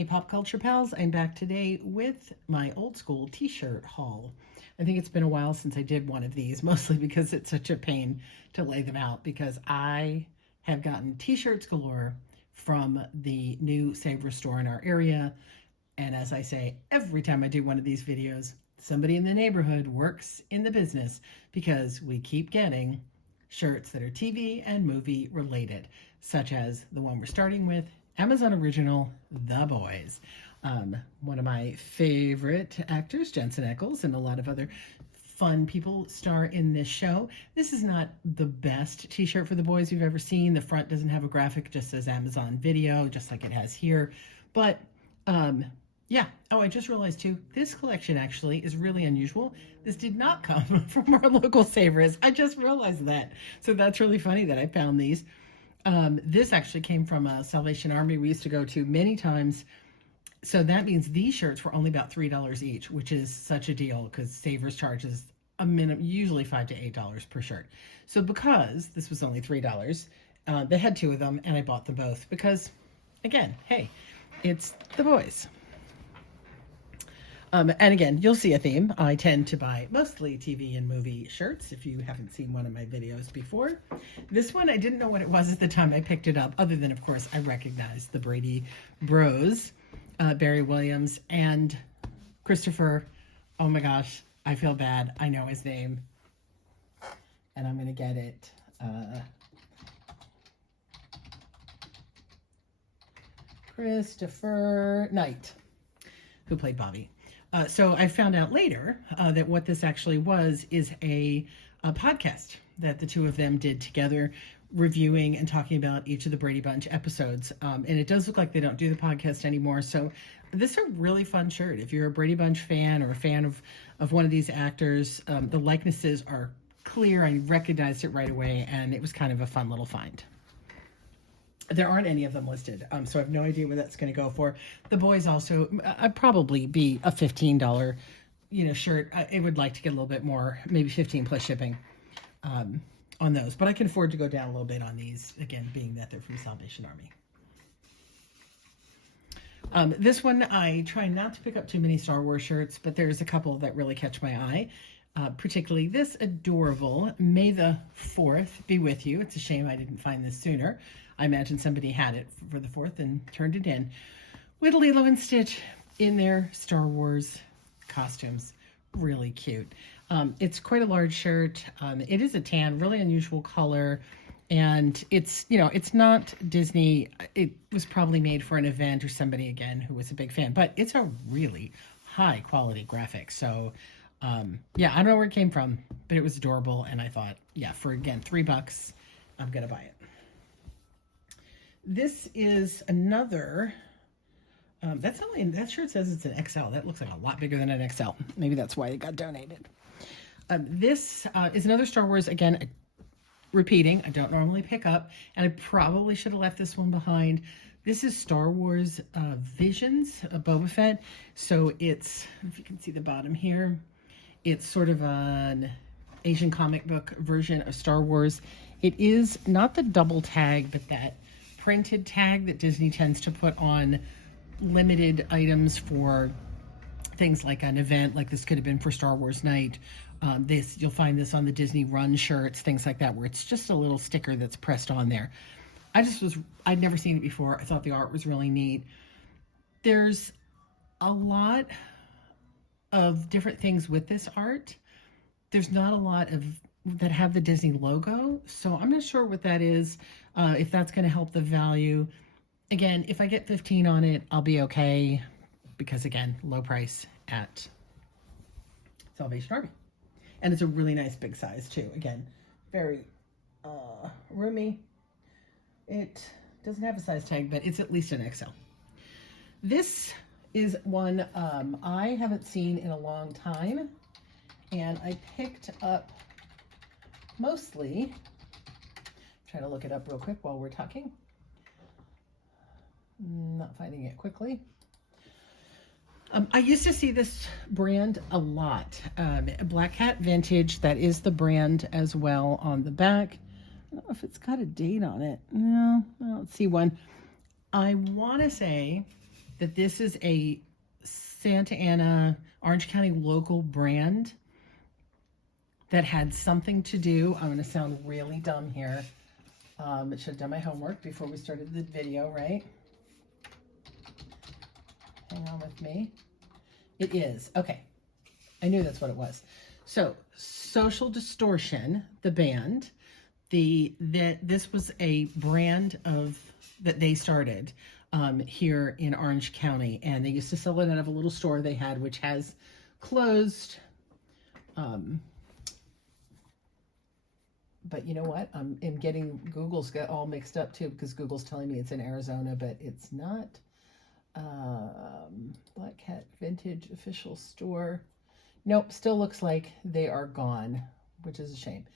Hey Pop Culture Pals, I'm back today with my old school t-shirt haul. I think it's been a while since I did one of these, mostly because it's such a pain to lay them out because I have gotten t-shirts galore from the new Savor store in our area. And as I say, every time I do one of these videos, somebody in the neighborhood works in the business because we keep getting shirts that are TV and movie related, such as the one we're starting with, Amazon original, The Boys. One of my favorite actors, Jensen Ackles, and a lot of other fun people star in this show. This is not the best t-shirt for The Boys you've ever seen. The front doesn't have a graphic, just says Amazon Video, just like it has here. But yeah. Oh, I just realized too, this collection actually is really unusual. This did not come from our local Savers. I just realized that. So that's really funny that I found these. This actually came from a Salvation Army we used to go to many times. So that means these shirts were only about $3 each, which is such a deal because Savers charges a minimum, usually $5 to $8 per shirt. So because this was only $3, they had two of them and I bought them both because, again, hey, it's The Boys. And again, you'll see a theme. I tend to buy mostly TV and movie shirts, if you haven't seen one of my videos before. This one, I didn't know what it was at the time I picked it up, other than, of course, I recognized the Brady Bros, Barry Williams, and Christopher. Oh my gosh, I feel bad. I know his name. And I'm going to get it. Christopher Knight, who played Bobby. So I found out later that what this actually was is a podcast that the two of them did together, reviewing and talking about each of the Brady Bunch episodes. And it does look like they don't do the podcast anymore. So this is a really fun shirt. If you're a Brady Bunch fan or a fan of one of these actors, the likenesses are clear. I recognized it right away, and it was kind of a fun little find. There aren't any of them listed, so I have no idea what that's going to go for. The Boys also, I'd probably be a $15, shirt. I would like to get a little bit more, maybe 15 plus shipping on those. But I can afford to go down a little bit on these, again, being that they're from Salvation Army. This one, I try not to pick up too many Star Wars shirts, but there's a couple that really catch my eye. Particularly this adorable May the 4th be with you. It's a shame I didn't find this sooner. I imagine somebody had it for the 4th and turned it in. With Lilo and Stitch in their Star Wars costumes. Really cute. It's quite a large shirt. It is a tan, really unusual color. And it's, it's not Disney. It was probably made for an event or somebody, again, who was a big fan. But it's a really high quality graphic. So, yeah, I don't know where it came from, but it was adorable. And I thought, yeah, for, again, $3, I'm going to buy it. This is another, that shirt says it's an XL. That looks like a lot bigger than an XL. Maybe that's why it got donated. This is another Star Wars, again, repeating. I don't normally pick up, and I probably should have left this one behind. This is Star Wars Visions of Boba Fett. So it's, if you can see the bottom here, it's sort of an Asian comic book version of Star Wars. It is not the double tag, but that printed tag that Disney tends to put on limited items for things like an event, like this could have been for Star Wars Night. You'll find this on the Disney Run shirts, things like that, where it's just a little sticker that's pressed on there. I'd never seen it before. I thought the art was really neat. There's a lot of different things with this art. There's not a lot of that have the Disney logo, so I'm not sure what that is, if that's going to help the value. Again, if I get 15 on it, I'll be okay, because again, low price at Salvation Army. And it's a really nice big size too. Again, very roomy. It doesn't have a size tag, but it's at least an XL. This is one I haven't seen in a long time, and I picked up mostly, try to look it up real quick while we're talking. Not finding it quickly. I used to see this brand a lot. Black Hat Vintage, that is the brand as well on the back. I don't know if it's got a date on it. No, I don't see one. I want to say that this is a Santa Ana, Orange County local brand that had something to do. I'm going to sound really dumb here. It should have done my homework before we started the video, right? Hang on with me. It is. Okay. I knew that's what it was. So, Social Distortion, the band, this was a brand that they started here in Orange County, and they used to sell it out of a little store they had, which has closed. But you know what? I'm getting Google's got all mixed up too, because Google's telling me it's in Arizona, but it's not. Black Cat Vintage Official Store. Nope, still looks like they are gone, which is a shame.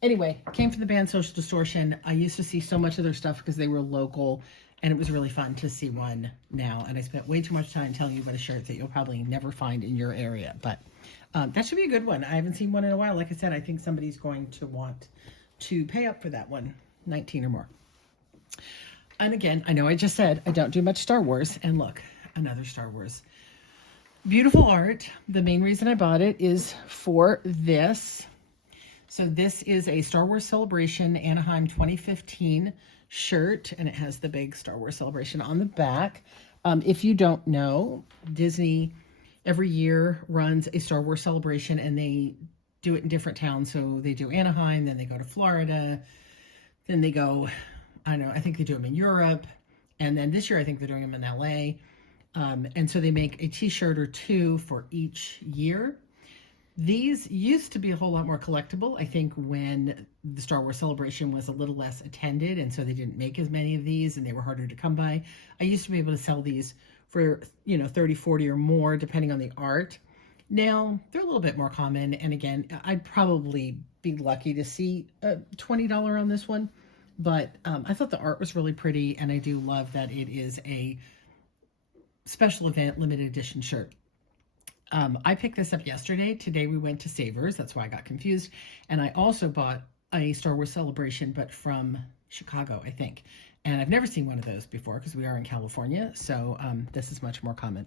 Anyway, came from the band Social Distortion. I used to see so much of their stuff because they were local, and it was really fun to see one now. And I spent way too much time telling you about a shirt that you'll probably never find in your area, but that should be a good one. I haven't seen one in a while. Like I said, I think somebody's going to want to pay up for that one, 19 or more. And again, I know I just said I don't do much Star Wars, and look, another Star Wars. Beautiful art. The main reason I bought it is for this. So this is a Star Wars Celebration Anaheim 2015 shirt, and it has the big Star Wars Celebration on the back. If you don't know, Disney every year runs a Star Wars Celebration, and they do it in different towns. So they do Anaheim, then they go to Florida, then they go, I don't know, I think they do them in Europe, and then this year I think they're doing them in LA. And so they make a t-shirt or two for each year. These used to be a whole lot more collectible, I think, when the Star Wars Celebration was a little less attended, and so they didn't make as many of these, and they were harder to come by. I used to be able to sell these for, 30, 40 or more, depending on the art. Now, they're a little bit more common, and again, I'd probably be lucky to see a $20 on this one, but I thought the art was really pretty, and I do love that it is a special event limited edition shirt. I picked this up yesterday. Today we went to Savers. That's why I got confused. And I also bought a Star Wars Celebration, but from Chicago, I think. And I've never seen one of those before because we are in California. So this is much more common.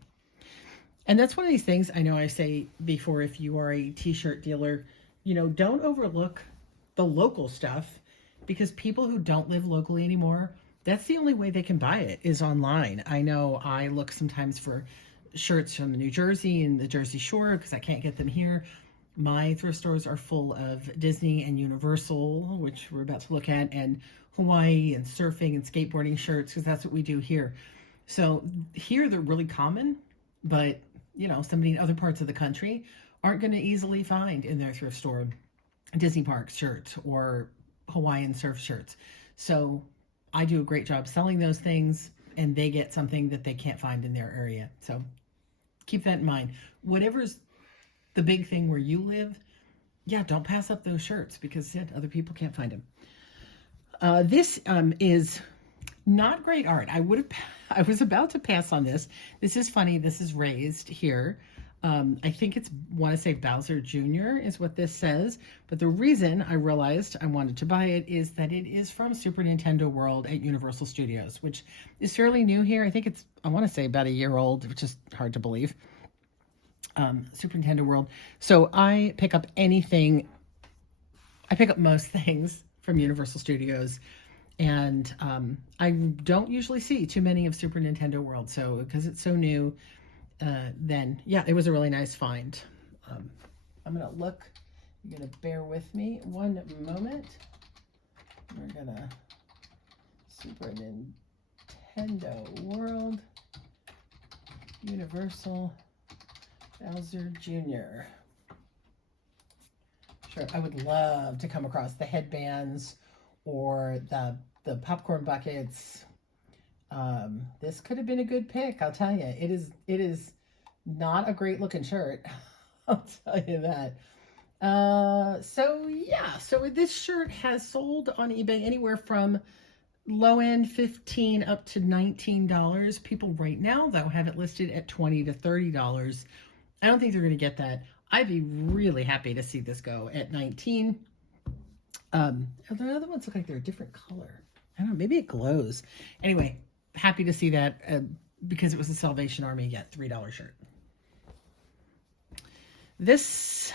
And that's one of these things I know I say before, if you are a t-shirt dealer, don't overlook the local stuff, because people who don't live locally anymore, that's the only way they can buy it is online. I know I look sometimes for shirts from New Jersey and the Jersey Shore because I can't get them here. My thrift stores are full of Disney and Universal, which we're about to look at, and Hawaii and surfing and skateboarding shirts, because that's what we do here. So here they're really common, but somebody in other parts of the country aren't going to easily find in their thrift store Disney Parks shirts or Hawaiian surf shirts. So I do a great job selling those things, and they get something that they can't find in their area. So keep that in mind. Whatever's the big thing where you live, don't pass up those shirts, because other people can't find them. This is not great art. I was about to pass on this. This is funny. This is raised here. I think want to say Bowser Jr. is what this says. But the reason I realized I wanted to buy it is that it is from Super Nintendo World at Universal Studios, which is fairly new here. I think I want to say about a year old, which is hard to believe. Super Nintendo World. So I pick up most things from Universal Studios. And I don't usually see too many of Super Nintendo World. So because it's so new, then it was a really nice find. I'm gonna look. You're gonna bear with me one moment. We're gonna Super Nintendo World, Universal, Bowser Jr. Sure, I would love to come across the headbands or the popcorn buckets. This could have been a good pick, I'll tell you. It is not a great looking shirt. I'll tell you that. So this shirt has sold on eBay anywhere from low end $15 up to $19. People right now, though, have it listed at $20 to $30. I don't think they're going to get that. I'd be really happy to see this go at $19. The other ones look like they're a different color. I don't know, maybe it glows. Anyway, happy to see that. because it was a Salvation Army, yet $3 shirt. This,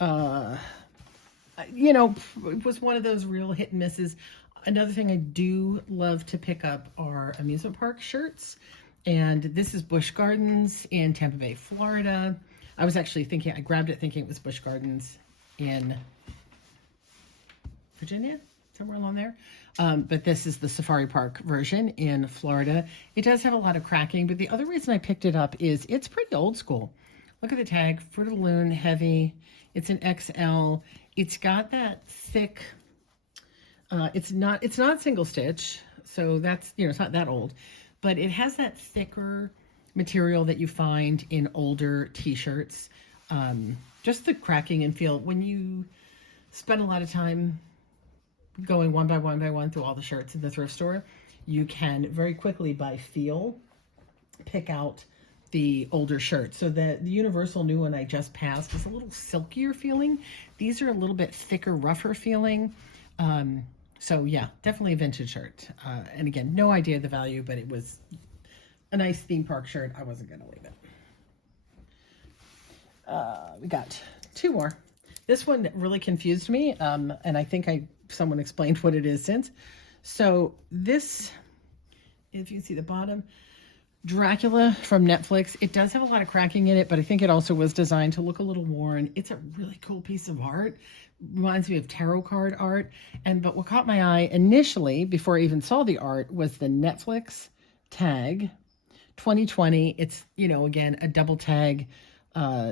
it was one of those real hit and misses. Another thing I do love to pick up are amusement park shirts. And this is Busch Gardens in Tampa Bay, Florida. I was actually thinking, I grabbed it thinking it was Busch Gardens in Virginia, somewhere along there. But this is the Safari Park version in Florida. It does have a lot of cracking, but the other reason I picked it up is it's pretty old school. Look at the tag, Fruit of the Loom, heavy. It's an XL. It's got that thick, it's not single stitch, so that's, it's not that old, but it has that thicker material that you find in older t-shirts. Just the cracking and feel. When you spend a lot of time going one by one through all the shirts in the thrift store, you can very quickly by feel pick out the older shirts. So the universal new one I just passed is a little silkier feeling. These are a little bit thicker, rougher feeling. So yeah, definitely a vintage shirt. And again, no idea the value, but it was a nice theme park shirt. I wasn't going to leave it. We got two more. This one really confused me, and I think someone explained what it is since. So this, if you can see the bottom, Dracula from Netflix. It does have a lot of cracking in it, but I think it also was designed to look a little worn. It's a really cool piece of art. Reminds me of tarot card art. But what caught my eye initially, before I even saw the art, was the Netflix tag, 2020. It's, again, a double tag.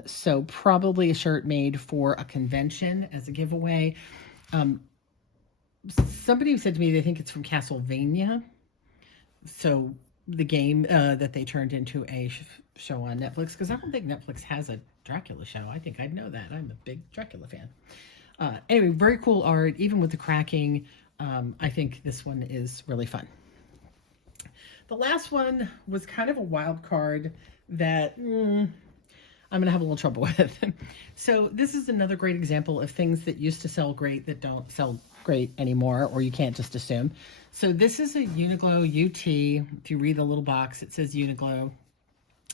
So probably a shirt made for a convention as a giveaway. Somebody said to me they think it's from Castlevania. So the game that they turned into a show on Netflix, because I don't think Netflix has a Dracula show. I think I'd know that. I'm a big Dracula fan. Anyway, very cool art, even with the cracking. I think this one is really fun. The last one was kind of a wild card that I'm going to have a little trouble with. So this is another great example of things that used to sell great that don't sell great anymore, or you can't just assume. So this is a Uniqlo UT. If you read the little box, it says Uniqlo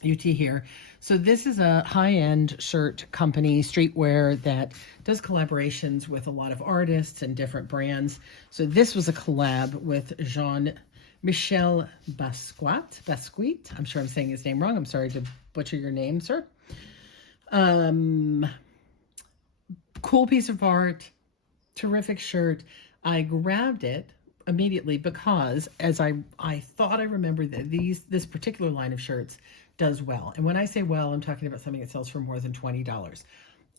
UT here. So this is a high-end shirt company, streetwear, that does collaborations with a lot of artists and different brands. So this was a collab with Jean-Michel Basquiat. I'm sure I'm saying his name wrong. I'm sorry to butcher your name, sir. Cool piece of art, terrific shirt. I grabbed it immediately because as I thought I remembered that this particular line of shirts does well. And when I say well, I'm talking about something that sells for more than $20.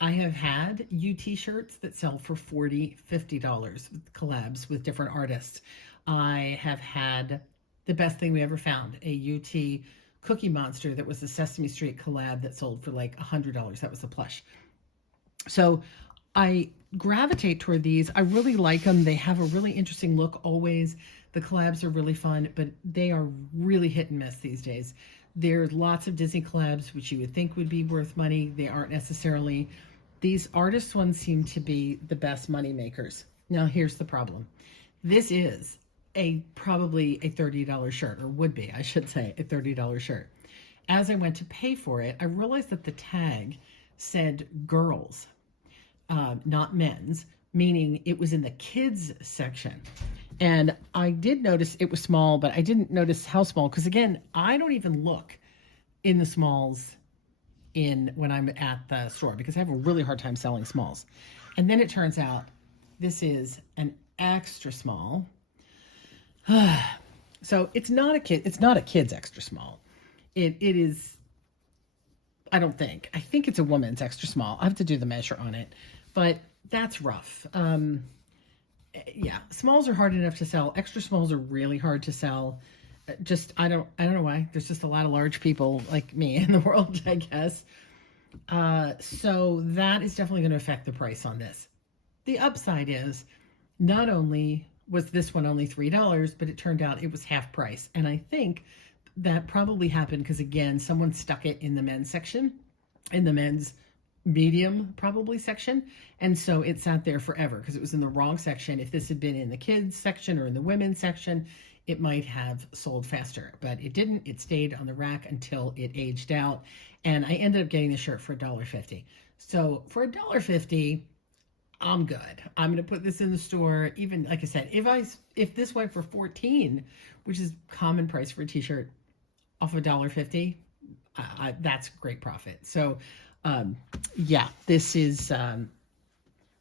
I have had UT shirts that sell for $40, $50 with collabs with different artists. I have had the best thing we ever found, a UT Cookie Monster that was the Sesame Street collab that sold for like $100. That was the plush. So I gravitate toward these. I really like them. They have a really interesting look always. The collabs are really fun, but they are really hit and miss these days. There's lots of Disney collabs, which you would think would be worth money. They aren't necessarily. These artist ones seem to be the best money makers. Now, here's the problem. This is probably a $30 shirt, or would be, I should say, a $30 shirt. As I went to pay for it, I realized that the tag said girls, not men's, meaning it was in the kids section. And I did notice it was small, but I didn't notice how small, because again, I don't even look in the smalls when I'm at the store, because I have a really hard time selling smalls. And then it turns out this is an extra small. So it's not a kid's extra small. It is, I don't think. I think it's a woman's extra small. I have to do the measure on it, but that's rough. Yeah, smalls are hard enough to sell. Extra smalls are really hard to sell. I don't know why. There's just a lot of large people like me in the world, I guess. So that is definitely going to affect the price on this. The upside is not only was this one only $3, but it turned out it was half price. And I think that probably happened because, again, someone stuck it in the men's section, in the men's medium probably section. And so it sat there forever because it was in the wrong section. If this had been in the kids section or in the women's section, it might have sold faster, but it didn't. It stayed on the rack until it aged out, and I ended up getting the shirt for $1.50. So for $1.50, I'm good. I'm gonna put this in the store. Even like I said, if this went for 14, which is common price for a t-shirt, off of $1.50, that's great profit. So yeah, this is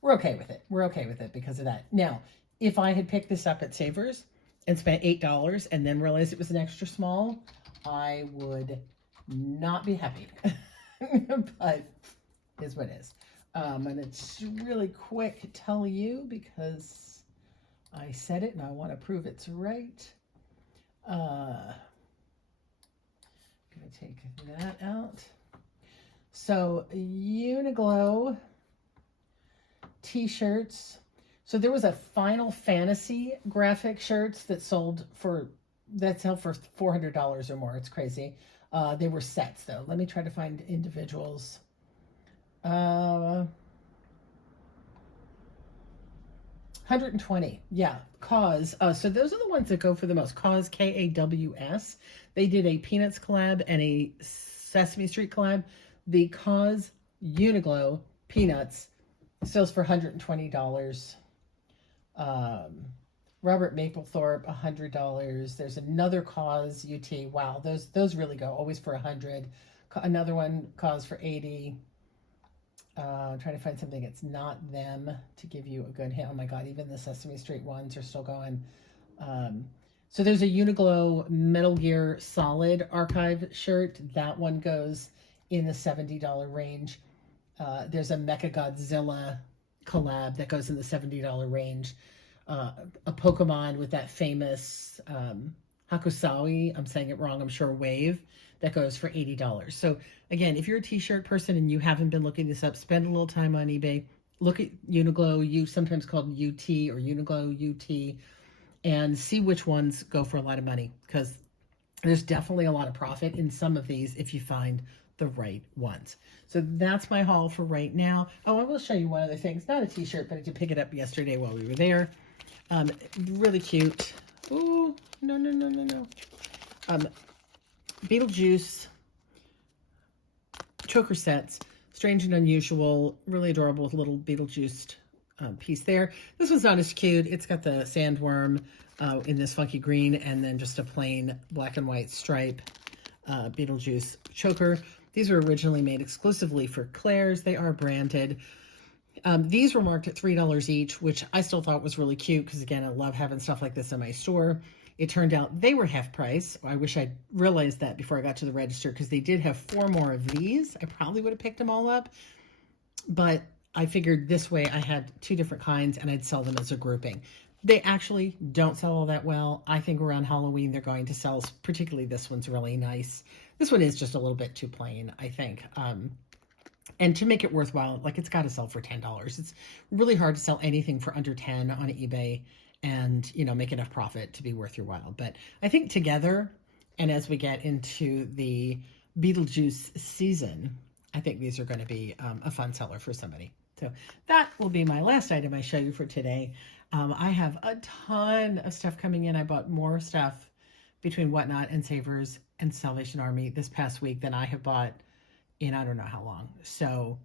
we're okay with it. We're okay with it because of that. Now, if I had picked this up at Savers and spent $8 and then realized it was an extra small, I would not be happy. But is what it is. And it's really quick to tell you because I said it and I want to prove it's right. I'm going to take that out. So Uniqlo t-shirts. So there was a Final Fantasy graphic shirts that sell for $400 or more. It's crazy. They were sets though. Let me try to find individuals. 120. Yeah. Cause. So those are the ones that go for the most. Cause, Kaws. They did a Peanuts collab and a Sesame Street collab. The Cause Uniqlo Peanuts sells for $120. Robert Mapplethorpe, $100. There's another Cause UT. Wow, those really go. Always for $100. Another one Cause for $80. Trying to find something that's not them to give you a good hint. Oh my God, even the Sesame Street ones are still going. So there's a Uniqlo Metal Gear Solid archive shirt. That one goes in the $70 range. There's a Mecha Godzilla collab that goes in the $70 range. A Pokemon with that famous Hakusawi, I'm saying it wrong, I'm sure, wave, that goes for $80. So again, if you're a t-shirt person and you haven't been looking this up, spend a little time on eBay. Look at Uniqlo, sometimes called UT or Uniqlo UT, and see which ones go for a lot of money, because there's definitely a lot of profit in some of these if you find the right ones. So that's my haul for right now. Oh, I will show you one other thing. It's not a t-shirt, but I did pick it up yesterday while we were there. Really cute. Ooh, no. Beetlejuice choker sets. Strange and unusual. Really adorable with a little Beetlejuice piece there. This one's not as cute. It's got the sandworm in this funky green and then just a plain black and white stripe Beetlejuice choker. These were originally made exclusively for Claire's. They are branded. These were marked at $3 each, which I still thought was really cute because, again, I love having stuff like this in my store. It turned out they were half price. I wish I'd realized that before I got to the register because they did have 4 more of these. I probably would have picked them all up, but I figured this way I had 2 different kinds and I'd sell them as a grouping. They actually don't sell all that well. I think around Halloween they're going to sell, particularly this one's really nice. This one is just a little bit too plain, I think. And to make it worthwhile, like, it's got to sell for $10. It's really hard to sell anything for under 10 on eBay and, you know, make enough profit to be worth your while. But I think together, and as we get into the Beetlejuice season, I think these are going to be a fun seller for somebody. So that will be my last item I show you for today. I have a ton of stuff coming in. I bought more stuff between Whatnot and Savers and Salvation Army this past week than I have bought in I don't know how long. So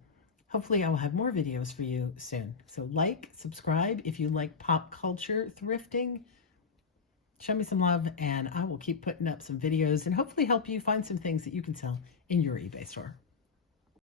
hopefully I will have more videos for you soon. So like, subscribe if you like pop culture thrifting. Show me some love and I will keep putting up some videos and hopefully help you find some things that you can sell in your eBay store.